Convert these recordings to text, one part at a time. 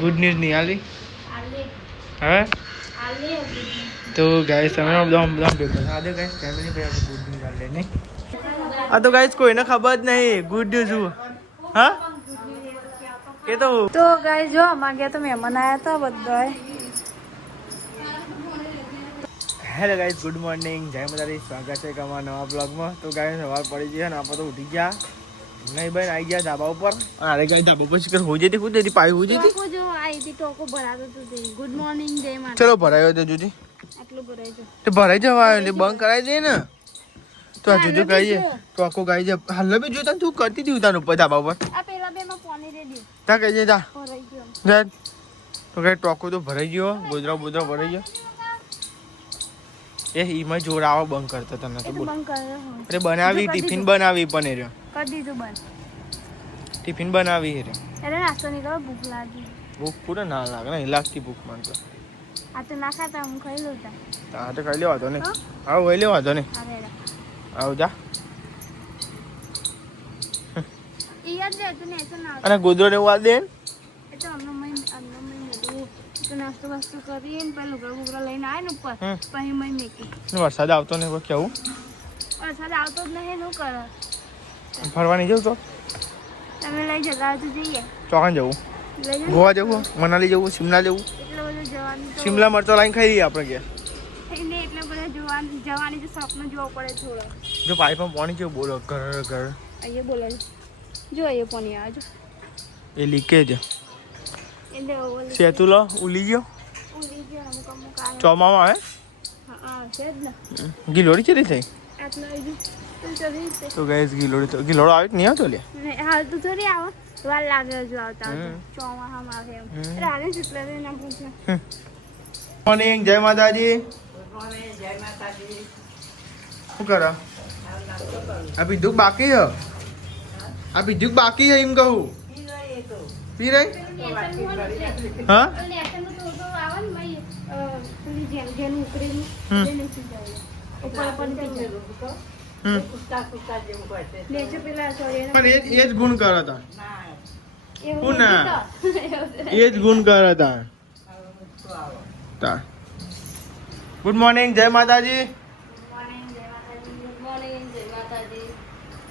Good news નહીં આલી હવે તો ગાઈસ તમે બધા ભેગા આ દે ગાઈસ ફેમિલી ભાઈ આપણે ગુડ ન્યૂઝ આલે નહીં આ તો ગાઈસ કોઈને ખબર જ નહીં ગુડ ન્યૂઝ હા કે તો ગાઈસ જો અમાર ગયા તો મહેમાન આયા હતા બધા હેલો ગાઈસ ગુડ મોર્નિંગ જય માતાજી સ્વાગત છે અમારા નવા બ્લોગમાં તો ગાઈસ સવાર પડી ગઈ અને આપણે તો ઉઠી ગયા નહીં ભાઈ આવી ગયા ધાબા ઉપર અરે ગાઈસ ધાબા ઉપર શિકર હોઈ જતી ખુદ જતી પાઈ હોઈ જતી જો આવી હતી ટોકો ભરાતો તો ગુડ મોર્નિંગ જય માતા ચલો ભરાયો તો જુદી આટલું ભરાઈ જો તો ભરાઈ જવાય એટલે બંધ કરાવી દે ને તો આ જુજુ ગાઈએ તો આખો ગાઈ જ હાલ બી જોતા તું કરતી હતી ઉતાર ઉપર ધાબા ઉપર આ પેલા બે માં પાણી રેડી તા કઈ જતા ભરાઈ ગયો જા તો કઈ ટોકો તો ભરાઈ ગયો ગોદરા બોદરા ભરાઈ ગયો એ ઈમાં જોર આવો બંધ કરતા તને તો બોલ બંધ કરે અરે બનાવી ટિફિન બનાવી પણ એ રહ્યો કરી દીધું બંધ ટિફિન બનાવી હે અરે નાસ્તો નહીં કરો ભૂખ લાગી ભૂખ પૂરા ના લાગે ને લાગતી ભૂખ મને તો આ તો ના ખાતા હું ખાઈ લઉં તા હા તો ખાઈ લેવા તો ને આવ વઈ લેવા તો ને અરે આવ જા યાર દે તો ને તો ના અને ગોદરો ને વા દે એ તો અમને બધું તો નાસ્તો વાસ્તો કરીને પેલું ઘર લઈને આવે ને ઉપર પછી મય મેકી વરસાદ આવતો ને કોઈ કેવું વરસાદ આવતો જ નહીં શું કરે ફરવા નહીં જવું તો તમે લઈ જતા તો જઈએ ચોકન જવું ગોવા જવું મનાલી જવું શિમલા જવું એટલો બધો જવાનું તો શિમલા મરચો લાઈન ખાઈ લઈએ આપણે ગયા એને એટલે બધા જવાની તો સપનું જોવું પડે થોડો જો પાઇપમાં પાણી કેવું બોલો ઘર ઘર અહીંયા બોલે જો અહીંયા પાણી આવે જો એ લીકેજ એટલે સેતુલો ઉલી ગયો ઉલી ગયો અમુક આવે ચોમામાં આવે હા છે જ ને ગિલોડી ચેરી થઈ આટલો આવી તું ચડી તો ગાઈસ ગિલોડો આવે કે નહીં આવતો લે હાલ તો થોડી આવે વાર લાગે જો આવતા ચોમાહામાં આવે એમ રાને જેટલા ના પૂછે મોર્નિંગ જય માતાજી શું કરો આ બીજું બાકી હે આ બીજું બાકી હે એમ કહું પી રહી હા પણ એ જ ગુણ કરે તા એ જ ગુણ કરે તા ગુડ મોર્નિંગ જય માતાજી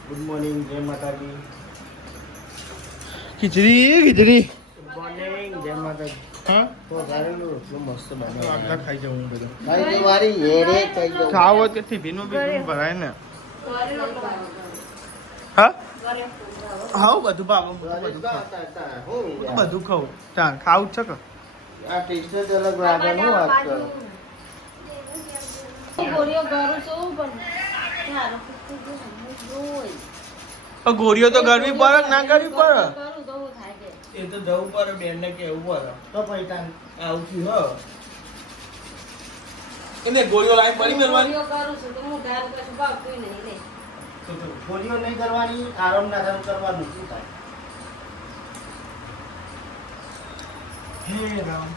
ગુડ મોર્નિંગ જય માતાજી ખીચડી ગુડ મોર્નિંગ જય માતાજી હા તો ગારેલું એટલું મસ્ત બનાવ્યું આગળ ખાઈ જવું બધું ખાઈ વારી હેરે ખાઈ જવું ખાવો કે ટિફિન બી ભરાય ને હા હા બધું ભાવ બધું ખાવું ચાલ ખાવું છે કે આ ટેસ્ટ જ અલગ લાગે નું વાત કરો ગોળીઓ તો ગરમી પડે ના કરવી પડે એ તો જવું પડે બેન ને કેવું પડે તો પૈસા આવું થયું હો એને ગોળીઓ લાઈન પડી મેળવાની ગોળીઓ નહીં કરવાની આરામ ના કરવાનું શું થાય હે રામ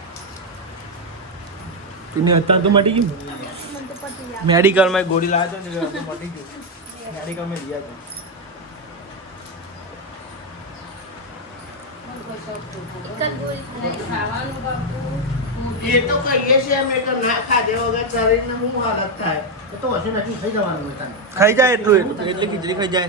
તેને અત્યારે તો મટી ગયું મેડિકલમાં ગોળી લાવ્યો તો મટી ગયું મેડિકલમાં લઈ આવ્યો એ તો કહીએ છે અમે તો ના ખાધે વગર શરીરને શું હાલત થાય તો હશે નથી ખાઈ જવાનું ખાઈ જાય એટલું એટલે ખીચડી ખાઈ જાય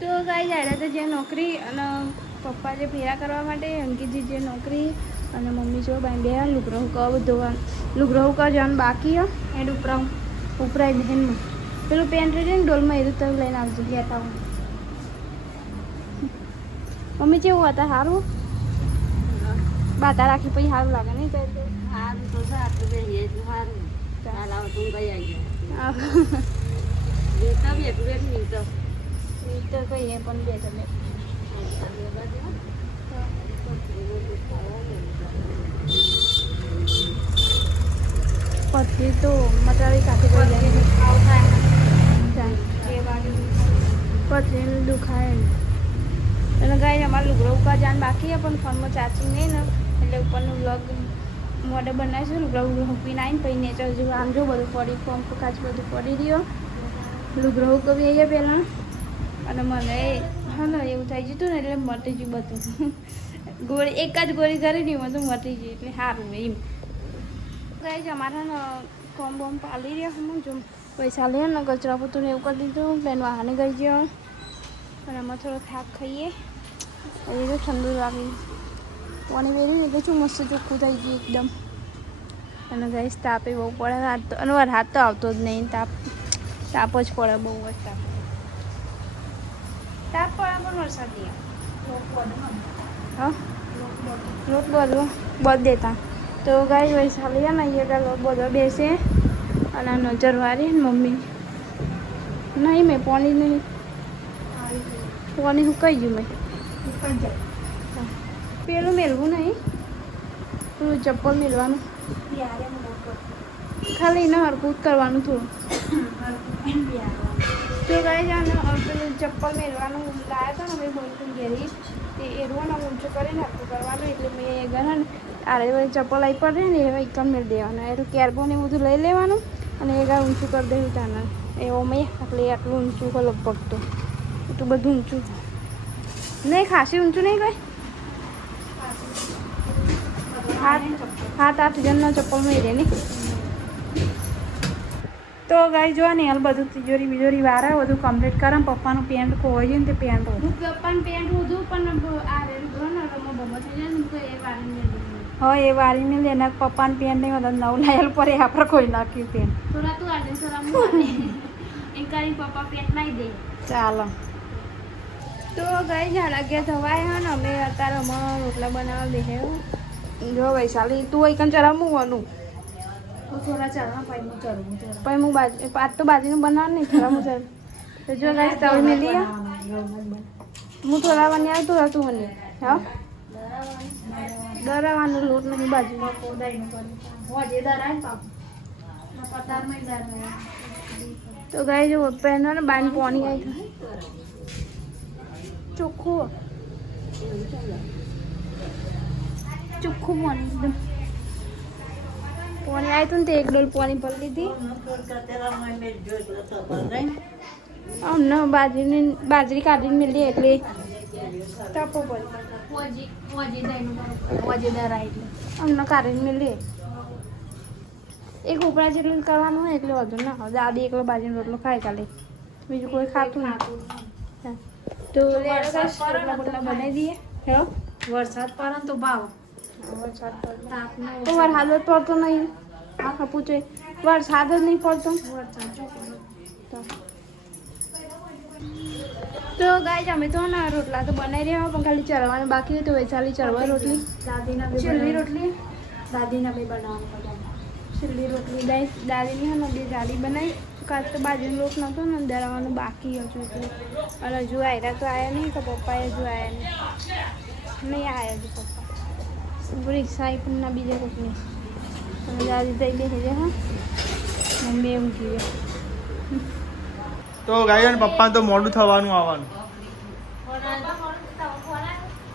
તો ગાઈ જાય તો જે નોકરી અને પપ્પા જે ફેરા કરવા માટે અંકિતજી જે નોકરી અને મમ્મી જો બે લુગરહું જવાનું બાકી એન્ડ ઉપરાય બહેનમાં પેલું પેન્ટ રહી ને ડોલમાં એ તો લઈને આવજો કહેતા હું મમ્મી કેવું હતા સારું બાતા રાખી પછી સારું લાગે નહીં સારું તો સારું તો કહીએ પણ બે તમે પછી તો મટાડી કાઢી પડી જાય પછી દુખાય અને ગાય અમારે લુગડો ઉપર જાન બાકી છે પણ ફોનમાં ચાર્જિંગ નહીં ને એટલે ઉપરનું બ્લોગ મોડે બનાવીશું લુગડો હૂપીને આવીને પછી નેચર જેવું આમ જો બધું પડી પંપ કાચ બધું પડી રહ્યો લુગડો કવી અહીંયા પહેલાં અને મને ને એવું થઈ જતું ને એટલે મટી ગયું બધું ગોળી એક જ ગોળી કરી ને બધું મટી ગયું એટલે સારું એમ ગાઈસ અમારા ને કોમ બોમ પાલી રહ્યા હું જો પૈસા લે ને કચરા પોતું એવું કરી દીધું બેન વાહને ગઈ ગયો અને આમાં થોડો થાક ખાઈએ એ તો ઠંડુ લાગી પાણી વેરી ને એટલે શું મસ્ત ચોખ્ખું થઈ ગયું એકદમ અને ગાઈસ તાપે બહુ પડે હાથ તો અને હાથ તો આવતો જ નહીં તાપ જ પડે બહુ જ તાપ પડે પણ વરસાદ નહીં હા લોટ બધો દેતા તો ગાય વૈસા લઈએ ને અહીંયા લોટ બધો બેસે અને નજર વારી ને મમ્મી નહીં મેં પાણી નહીં પાણી હું કહી ગયું મેં પેલું મેળવું નહીં પેલું ચપ્પલ મેળવાનું ખાલી એને હરકું જ કરવાનું થોડું તો ગાય જાણે પેલું ચપ્પલ મેળવાનું લાવ્યા હતા ને મેં બોલતું ઘેરી તે એરવાનું ઊંચું કરીને હરકું કરવાનું એટલે મેં એ ગયા ને આરે ચપ્પલ આવી પડે ને એ એકદમ મેળ દેવાના એટલે કેરબોન એ બધું લઈ લેવાનું અને એ ગાય ઊંચું કરી દેવું તાને એવો મેં એટલે આટલું ઊંચું લગભગ તો એટલું બધું ઊંચું નહીં ખાસી ઊંચું નહીં કઈ 7-8 જણનો ચપ્પલ મેળે ને તો ગાય જો ને હાલ બધું તિજોરી બીજોરી વારે બધું કમ્પ્લીટ કરે પપ્પાનું પેન્ટ ખોવાઈ જાય ને તે પેન્ટ પપ્પાનું પેન્ટ વધુ પણ આ રેલું ને બબો થઈ જાય ને તો એ વારી હા એ વારી મેં એના પપ્પાનું પેન્ટ નહીં બધા નવું લાયેલ પર એ આપણે કોઈ નાખ્યું પેન્ટ થોડા તું આજે થોડા એમ કરીને પપ્પા પેન્ટ નાખી દે ચાલો તો ગાય જાણ અગિયાર થવાય ને અમે અત્યારે અમારા રોટલા બનાવવા બેસે જો વૈશાલી તું એકન ચરામું થોડા ચરવા પછી હું આજ તો બાજરીનું બનાવ નહીં થોડા હું ચર તો જો ગાઈસ તવી મેલી હું થોડા બન્યા થોડા તું બની હા દરાવાનો લોટ નહીં બાજુ તો ગાય જો પહેનો ને બાન પાણી આવી ચોખ્ખું ચોખ્ખું પાણી એકદમ પાણી આવ્યું હતું ને તે એક ડોલ પાણી ભરી લીધી અમને બાજરી કાઢીને મેળવી એટલે તાપો અમને કાઢીને મેળવી એક ઉપરા જેટલું કરવાનું હોય એટલે વધુ ના હોય દાદી એકલો બાજરીનો રોટલો ખાય કાલે બીજું કોઈ ખાતું ના તો રોટલા બનાવી દઈએ હેલો વરસાદ પડે તો ભાવ વરસાદ જ પડતો નહીં આખા પૂછે વરસાદ જ નહીં પડતો તો ગાય અમે તો ને રોટલા તો બનાવી રહ્યા પણ ખાલી ચરવાનું બાકી હોય તો વૈશાલી ચરવા રોટલી છેલ્લી રોટલી દાદીના બે બનાવવાનું છેલ્લી રોટલી દાદીની હા બે જાડી બનાવી કાચ તો બાજુનો લોટ નહોતો ને દરાવાનું બાકી હજુ એટલે અને હજુ આવ્યા તો આવ્યા નહીં તો પપ્પાએ હજુ આવ્યા નહીં આવ્યા હજુ પપ્પા રિક્ષા ના બીજા કોઈની અને દાદી થઈ બેસી જાય હા મમ્મી એવું કીધું તો ગાય ને પપ્પા તો મોડું થવાનું આવવાનું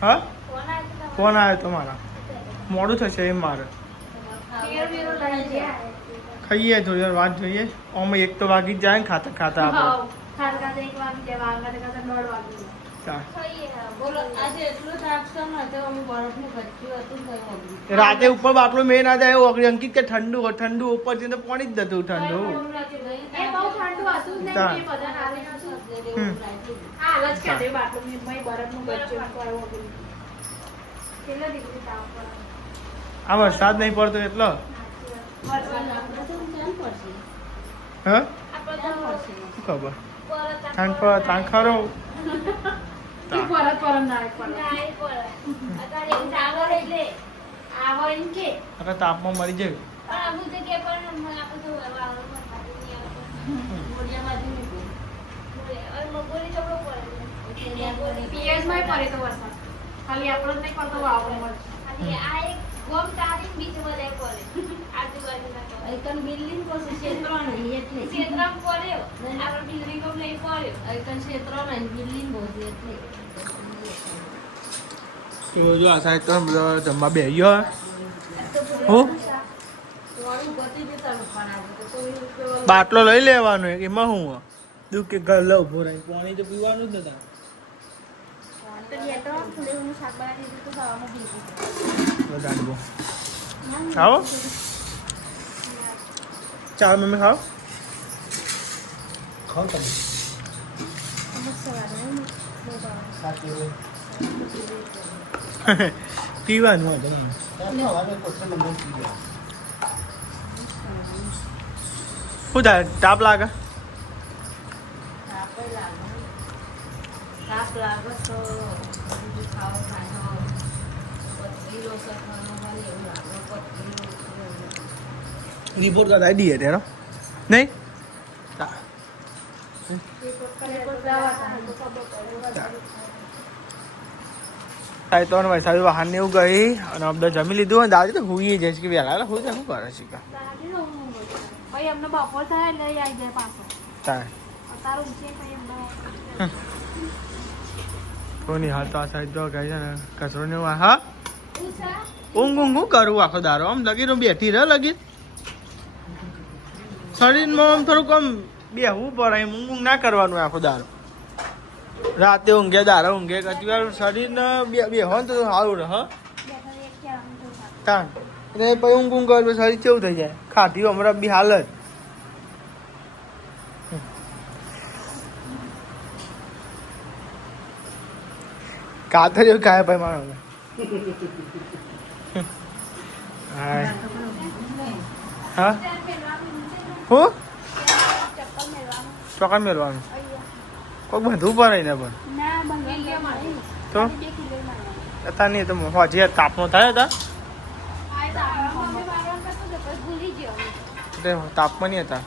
હા ફોન આવ્યો તમારા મોડું થશે એમ મારે ખાઈએ થોડી વાર વાત જોઈએ આમાં એક તો વાગી જ જાય ને ખાતા ખાતા રાતે ઉપર બાટલો મેં ના જાય એવું અંકિત કે ઠંડુ ઠંડુ ઉપર જઈને પાણી જ નતું ઠંડુ આ વરસાદ નહીં પડતો એટલો હા ખબર તાંખરો તાપમાં મરી જાય તો જો આ સાઈડ તો બધા જમવા બે ગયો હું બાટલો લઈ લેવાનો એમાં હું દુઃખ કે ઘર ઉભો રહી પાણી તો પીવાનું જ નતા તો લેતો ફૂલેવું શાક બનાવી દીધું તો ખાવામાં ભૂલી ગાડબો ખાઓ ચાલ મમ્મી ખાઓ ખાઓ તમે પીવાનું હતું શું થાય તાપ લાગે રિપોર્ટ કરાવી દઈએ તેનો નહીં તો વૈસાવી વાહન ને એવું ગઈ અને અમને જમી લીધું અને દાદી તો હુઈ જઈશ કે વહેલા હોય તો શું કરે છે ભાઈ અમને બપોર થાય લઈ આવી જાય પાછો થાય તારું ઊંચે ભાઈ અમને કોઈ નહીં હાલ તો આ સાઈડ જો ગઈ છે ને કચરો ને એવું હા ઊંઘ ઊંઘ કરું આખો દારો આમ લગી તો બેઠી રહે લગી શરીરમાં આમ થોડુંક આમ બેહવું પડે એમ ઊંઘ ના કરવાનું આખો દારો રાતે ઊંઘે દારો ઊંઘે કચી વાર શરીરને બેહો ને તો સારું રહે હા તાન એટલે પછી ઊંઘ ઊંઘ કરે શરીર કેવું થઈ જાય ખાધી હમણાં બી હાલત કાતર એવું ખાય ભાઈ મારો હા હું ચોકા મેળવાનું કોઈ બધું પડે ને પણ તો હતા નહીં તો હજી તાપનો થાય હતા તાપમાં નહીં હતા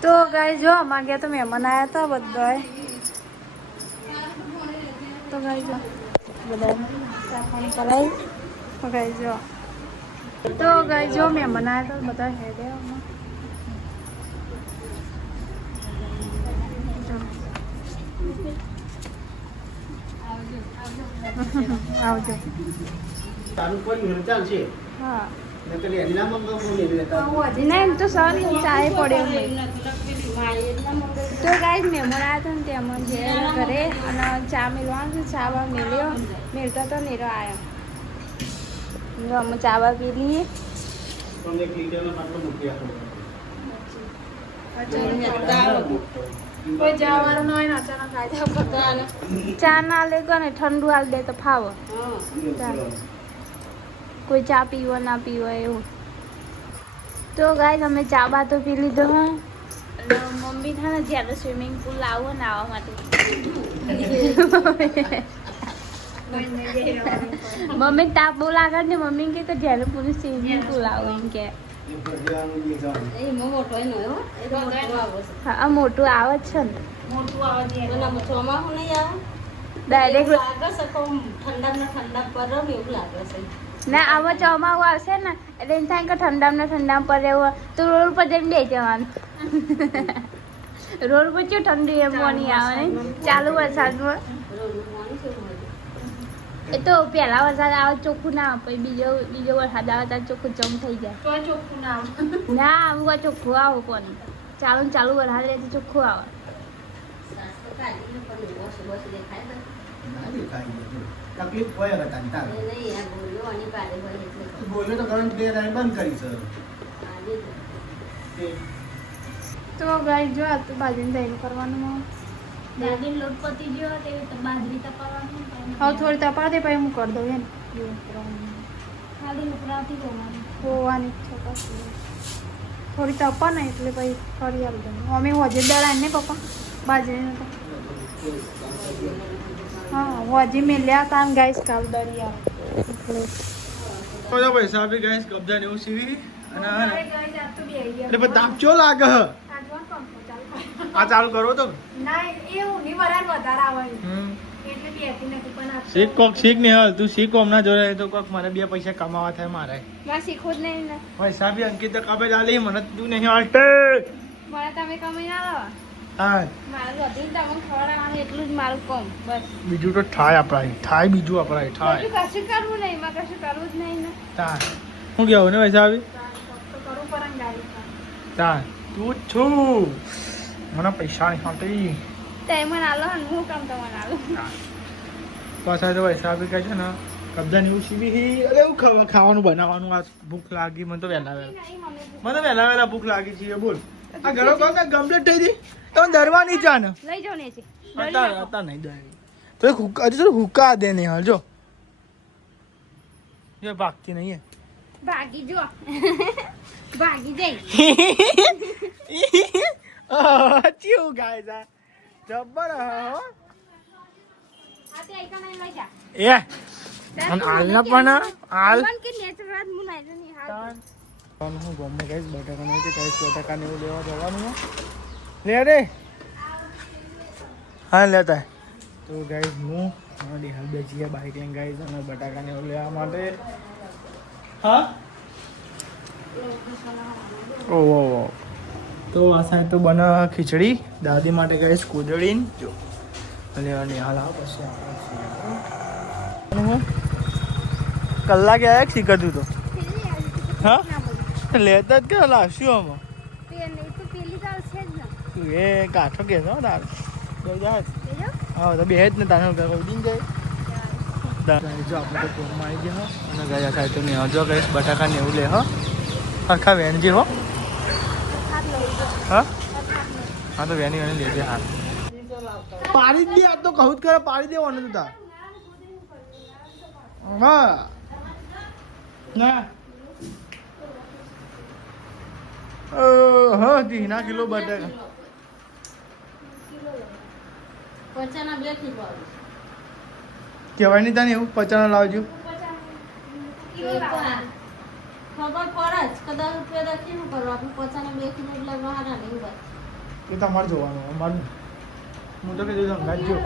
તો ગાય જો અમારે ગયા તો મહેમાન આવ્યા હતા બધા તો ગાય જો બધા ચાખવાની કરાઈ તો ગાય જો તો ગાય જો મહેમાન આવ્યા હતા બધા હેડે આવજો હા નહીં તો સર ચાય પડ્યો તો ગાઈઝ મહેમાન આવ્યા હતા ને તેમાં જે ઘરે અને ચા મેળવાનું છે ચા બા મેળ્યો મેળતો તો નેરો આવ્યો અમે ચા બા પી લઈએ કોઈ જવાનું હોય ને અચાનક ચા ના લે ને ઠંડુ હાલ દે તો ફાવો કોઈ ચા પીવો ના પીવો એવું તો ગાય અમે ચા બા તો પી લીધો હા અને મમ્મી થાય ને જ્યારે સ્વિમિંગ પુલ આવો ને આવવા માટે મમ્મી તાપ બહુ લાગે ને મમ્મી કે તો જ્યારે પૂરું સ્વિમિંગ પુલ આવો એમ કે હા મોટું આવે છે ને ડાયરેક્ટ ના આમાં ચોમાવું આવશે ને એટલે એમ થાય કે ઠંડા પર રહેવું તો રોડ પર જઈને બે જવાનું રોડ પર કેવું ઠંડુ એમ મોની આવે ને ચાલુ વરસાદમાં એ તો પહેલા વરસાદ આવે ચોખ્ખું ના આવે બીજો વરસાદ આવે ત્યારે ચોખ્ખું જમ થઈ જાય ચોખ્ખું ના આવે ના અમુક ચોખ્ખું આવું પણ ચાલુ વરસાદ રહે તો ચોખ્ખું આવે તકલીફ હોય હવે તંતાર બોલ્યો તો કરંટ બે રાય બંધ કરી સર તો ગાય જો આ તો બાજરીને દહીં કરવાનું બાજરી લોટ પતી ગયો તે બાજરી તપાવવાનું હવે થોડી તપાવ દે પછી હું કરી દઉં એમ ખાલી ઉપરાથી હોવાની થોડી તપા ને એટલે પછી ફરી આવી દઉં અમે હોજે દળાય ને પપ્પા બાજરીને તો હા હજી મેલ્યા હતા ગાઈસ કાલ દરી બધા પૈસા આપી ગાઈસ કબજા ને એવું સીવી અને એટલે પણ તાપ ચો લાગે આ ચાલુ કરો તો શીખ ને હાલ તું શીખ હમણાં જોડે તો કોક મને બે પૈસા કમાવા થાય મારે શીખવું જ નહીં ને પૈસા બી અંકિત કાપે ચાલી મને તું નહીં હાલતે મને તમે કમાઈ ના હા મારું બધું તમને ખવડાવવાનું એટલું જ મારું કામ બસ બીજું તો થાય આપણાય થાય બીજું આપણાય થાય કશું કરવું નહીં એમાં કશું કરવું જ નહીં ને થાય હું કેવું ને પૈસા આવી તો કરવું પડે ને ગાડી થાય તું છું મને પૈસા નહીં ખાતી તે મને આલો ને હું કામ તમને આલો પાછા તો પૈસા બી કહે છે ને કબજાની એવું સીબી અરે એવું ખાવાનું બનાવવાનું આ ભૂખ લાગી મને તો વહેલા વહેલા ભૂખ લાગી છે બોલ આ ઘરો કહો ને કમ્પ્લીટ થઈ ગઈ તમે દરવાની ચા ને લઈ જાઓ ને છે હતા નહીં દરી તો હજુ થોડું હુકા દે ને હાલ જો ભાગતી નહીં ભાગી જો ભાગી જઈ ચીવું ગાય છે જબ્બર આ તે આઈકા નહીં લઈ જા એ હાલ ના પણ હાલ મન કે નેચરલ મુ નહીં ની હાલ હું ગમે ગાઈસ બટાકા નહીં તો ગાઈસ બટાકા ને એવું લેવા જવાનું લે રે હા લેતા તો ગાઈસ હું અમારી હાલ બેસીએ બાઇક લઈને ગાઈસ અને બટાકા ને એવું લેવા માટે હા ઓહો તો આ સાઈડ તો બને ખીચડી દાદી માટે ગાઈસ કુદળીને જો લેવાની હાલ આ પછી આપણે કલાકે આવ્યા શીખતું તો હા લેતા જ કે લાવશું આમાં તું એ કાઠો કે છો તાર હા તો બે જ ને તારે ઉડીને જાય જો આપણે તો કોમમાં આવી ગયા અને ગયા થાય તો ને જો કહીશ બટાકા ને એવું લે હો આખા વેનજી હો હા હા તો વેની વેની લેજે હા પાડી દે આ તો કહું જ કરે પાડી દેવાનું તું તાર હા ના હા તીના કિલો બટાકા કહેવાય નહીં તાને એવું 50 લાવજો ખબર પડે જ કદાચ રૂપિયા રાખી શું કરવા આપણે 50 ને 2 કિલો એટલે બહારના નહીં ભાઈ એ તમારે જોવાનું અમારું હું તો કીધું સમજાજો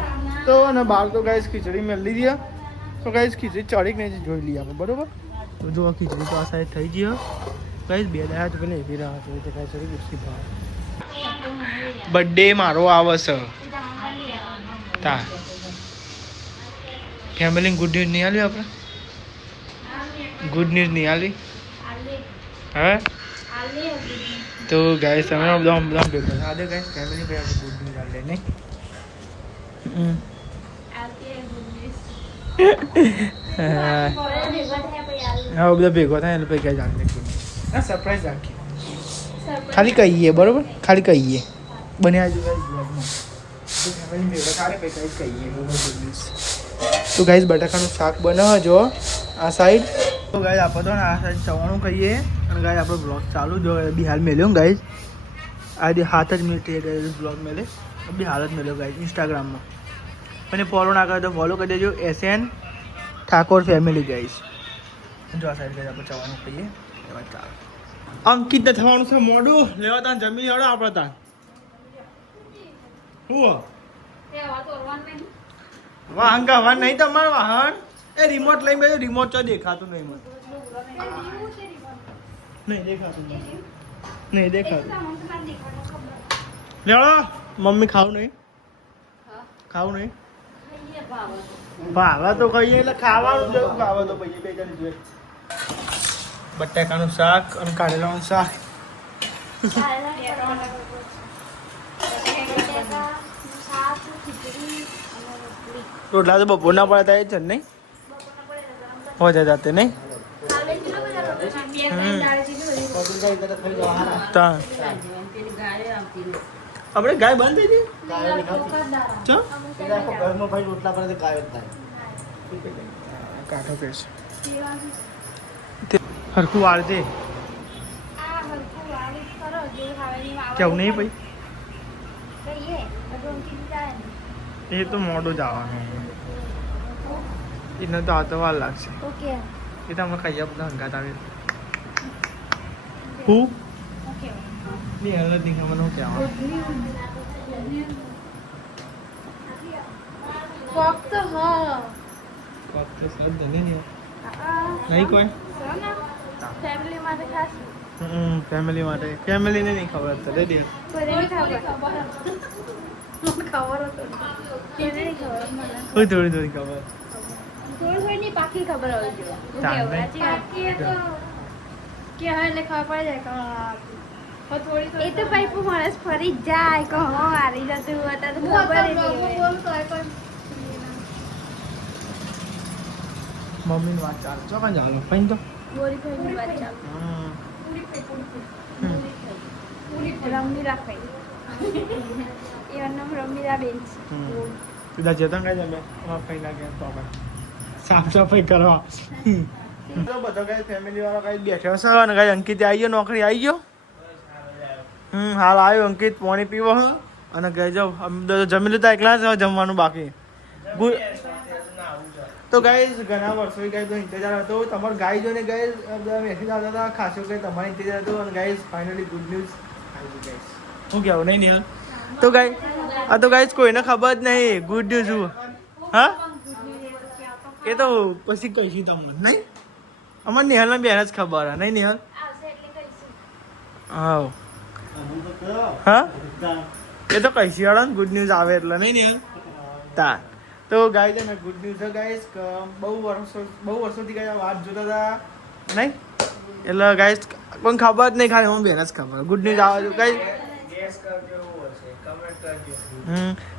તો અને બહાર તો ગાઈસ ખીચડી મેળવી દઈએ તો ગાઈસ ખીચડી ચડીક નહીં જોઈ લઈએ આપણે બરોબર તો જો ખીચડી તો આ સાઈડ થઈ ગઈ ગાઈસ બે દાડા તો પેલા એવી રાહ જોઈ તો ખીચડી ગુસ્સી ભાવ બર્થડે મારો આવે છે તા ફેમિલી ગુડ ન્યૂઝ નહીં આલ્યું આપણે ગુડ ન્યૂઝ નહીં આલી હા તો ગાઈસ તમે બધા ભેગો આદે ગાઈસ ફેમિલી ભાઈ આપણે ગુડ ન્યૂઝ આલે નહીં હા બધા ભેગો થાય એટલે પછી કઈ જાણે હા સરપ્રાઈઝ રાખીએ ખાલી કહીએ બરોબર ખાલી કહીએ બને આજુ ફેમિલી ભેગો થાય પછી કહીએ તો ગાઈસ બટાકાનું શાક બનાવજો આ સાઈડ તો ગાઈસ આપણે તો આ સાઈડ ચવાણું કહીએ અને ગાઈસ આપણો બ્લોગ ચાલુ જો બી હાલ મેલ્યો ગાઈસ આજે 7 જ મિનિટ થઈ ગઈ બ્લોગ મેલે બી હાલ જ મેલ્યો ગાઈસ ઇન્સ્ટાગ્રામમાં અને ફોલો ના કરે તો ફોલો કરી દેજો SN ઠાકોર ફેમિલી ગાઈસ જો આ સાઈડ ગાઈસ આપણે ચવાણું કહીએ એવા ચાલો અંકિત ને થવાનું છે મોડું લેવા તાન જમી હડો આપણે તાન હું વાહન કા વાહન નહીં તમારું વાહન એ રિમોટ લઈને બેસો રિમોટ તો દેખાતું નહીં મને નહીં દેખાતું નહીં દેખાતું લેવડો મમ્મી ખાવું નહીં ખાવું નહીં ભાવા તો કહીએ એટલે ખાવાનું જેવું ખાવા તો પછી બે કરી જોઈએ બટાકાનું શાક અને કારેલાનું શાક રોટલા તો બપોરના પડતા એ છે નહીં હો જાય જાતે નહીં આપણે ગાય બંધ થઈ ગઈ ઘરમાં ભાઈ રોટલા પર ગાય જ થાય કાઢો કે છે હરખું વાળજે કેવું નહીં ભાઈ એ તો મોડું જ આવવાનું એને તો આવતો વાર લાગશે એ તો અમે ખાઈએ બધા હંગાત આવે હું નહીં હાલ જ નહીં મને શું કહેવાનું ફક્ત ફક્ત સર જને નહીં કોઈ ફેમિલી માટે ખાસ ફેમિલી માટે ફેમિલીને નહીં ખબર તને દે થોડી થોડી ખબર થોડી પાકી ખબર હોવી જોઈએ કે હવે એટલે ખબર પડી જાય એ તો પાઇપ માણસ ફરી જ જાય કહો હારી જતું હતા તો ખબર મમ્મીની વાત ચાલે છો કાં જાવ ફાઈન તો ગોરીભાઈની વાત ચાલુ. રમીલા ભાઈ. એનું નામ રમીલાબેન છે. સીધા જતા કઈ અમે અમારા ફાઈના ગયા તો આપણે સાફ સફાઈ કરવા તો બધો કઈ ફેમિલી વાળો કઈ બેઠો છે અને કઈ અંકિત આવી ગયો નોકરી આવી ગયો હાલ આવ્યો અંકિત પાણી પીવો હ અને કહી જાઓ જમી લીધા એકલા જ જમવાનું બાકી તો ગાઈઝ ઘણા વર્ષો ગાય તો ઇંતજાર હતો તમારો ગાય જોઈને ગાય બધા મેસેજ આવતા હતા ખાસો કે તમારે ઇંતજાર હતો અને ગાઈઝ ફાઇનલી ગુડ ન્યૂઝ આવી ગાઈઝ શું કહેવું નહીં નિહાલ તો ગાય આ તો ગાઈઝ કોઈને ખબર જ નહીં ગુડ ન્યૂઝ હા એ તો પછી કહીશું તમને નહીં અમારે નિહાલના બેન જ ખબર હે નહીં નિહાલ હા હા એ તો કહીશું હેડો ને ગુડ ન્યૂઝ આવે એટલે નહીં નિહાલ તા તો ગાય છે ને ગુડ ન્યૂઝ છે ગાઈસ બહુ વર્ષોથી ગાય વાત જોતા હતા નહીં એટલે ગાઈસ કોઈ ખબર જ નહીં ખાલી હું બેન જ ખબર ગુડ ન્યૂઝ આવે છે ગાઈસ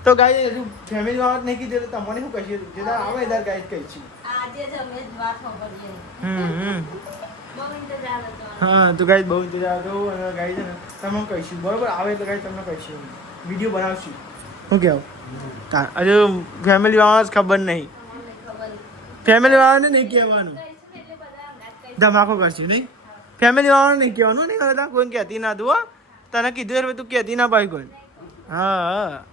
તો ગાય હજુ ફેમિલી વાળા નહીં કીધું એટલે તમને શું કહીએ જે આવે ત્યારે ગાય કહીશું હા તો ગાય બહુ ઇંતજાર હતો અને ગાય છે ને તમને કહીશું બરોબર આવે એટલે ગાય તમને કહીશું વિડીયો બનાવશું શું કહેવું હજુ ફેમિલી વાળા જ ખબર નહીં ફેમિલી વાળાને નહીં કહેવાનું ધમાકો કરશું નહીં ફેમિલી વાળાને નહીં કહેવાનું નહીં બધા કોઈ કહેતી ના તું તને કીધું તું કહેતી ના ભાઈ કોઈ હા